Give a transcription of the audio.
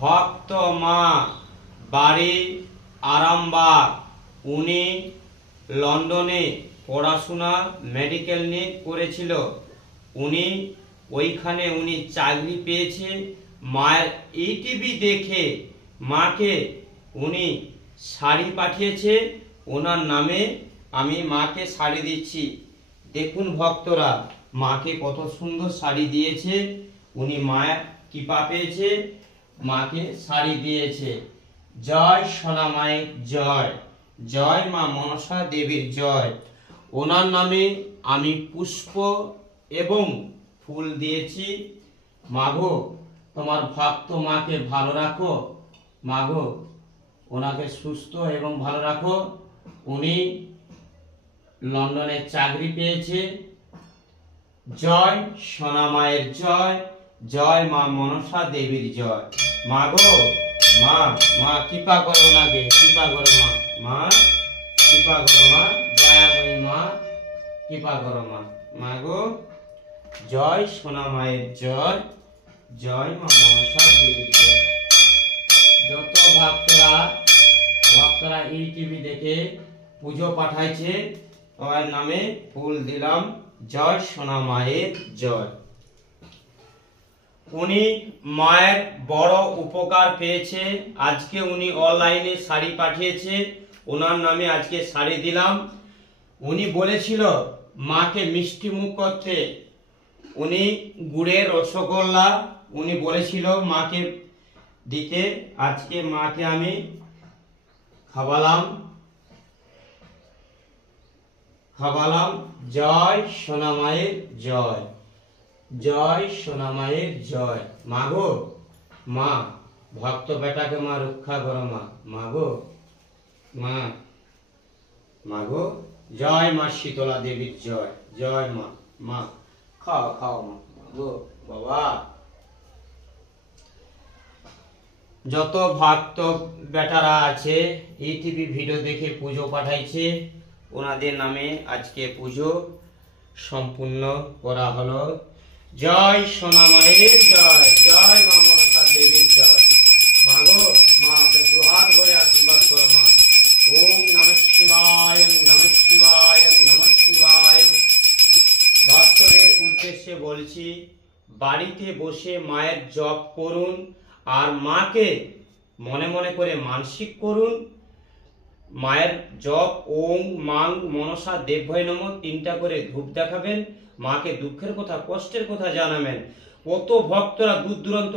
ভক্ত মা বাড়ি আরামবাগ। উনি লন্ডনে পড়াশোনা মেডিকেল নিয়ে করেছিল। উনি ওইখানে চাকরি পেয়েছে। মায়ের ইটিভি দেখে মাকে উনি শাড়ি পাঠিয়েছে। ওনার নামে আমি মাকে শাড়ি দিচ্ছি। দেখুন ভক্তরা, মাকে কত সুন্দর শাড়ি দিয়েছে। উনি মায়ের কৃপা পেয়েছে, মাকে শাড়ি দিয়েছে। জয় সোনা মায়ের জয়, জয় মা মনসা দেবীর জয়। ওনার নামে আমি পুষ্প এবং ফুল দিয়েছি। মাগো, তোমার ভক্ত মাকে ভালো রাখো। মাগো, ওনাকে সুস্থ এবং ভালো রাখো। উনি লন্ডনে চাকরি পেয়েছে। জয় সোনা মায়ের জয়, জয় মা মনসা দেবীর জয়। মাগো, মা মা কৃপা করো, ওনাকে কৃপা করো। মা মা কৃপা করো। মা দয়াময়ী মা কৃপা করো। মা মাগো, জয় সোনা মায়ের জয়, জয় মা মনসা দেবীর জয়। যত ভক্তরা এই টিভি দেখে পুজো পাঠাইছে, সবার নামে ফুল দিলাম। জয় সোনা মায়ের জয়। উনি মায়ের বড় উপকার পেয়েছে। আজকে উনি অনলাইনে শাড়ি পাঠিয়েছে। ওনার নামে আজকে শাড়ি দিলাম। উনি বলেছিল মাকে মিষ্টি মুখ করতে। উনি গুড়ের রসগোল্লা উনি বলেছিল মাকে দিতে। আজকে মাকে আমি খাওয়ালাম। জয় সোনা মায়ের জয়, জয় সোনা মায়ের জয়। মাগো, মা ভক্ত বেটাকে মা রক্ষা করো। মা মাগো, মা মাগো, জয় মা শীতলা দেবীর জয়, জয় মা। মা খাও খাও। মা মাগো বাবা, যত ভক্ত বেটারা আছে এই টিভি ভিডিও দেখে পুজো পাঠাইছে, ওনাদের নামে আজকে পুজো সম্পূর্ণ করা হলো। জয় সোনা মায়ের জয়, জয় মা মনসা দেবীর জয়। মাগো, মা ওকে দুহাত ভরে আশীর্বাদ করো। মা ওম নমঃ শিবায়, নমঃ শিবায়, নমঃ শিবায়। ভক্তদের উদ্দেশ্যে বলছি, বাড়িতে বসে মায়ের জপ করুন আর মাকে মনে মনে করে মানসিক করুন। মায়ের জপ ওম মাং মনসা দেবভয় নমঃ 3টা করে ধূপ দেখাবেন। মাকে দুঃখের কথা, কষ্টের কথা জানাবেন। কত ভক্তরা দূর দূরান্ত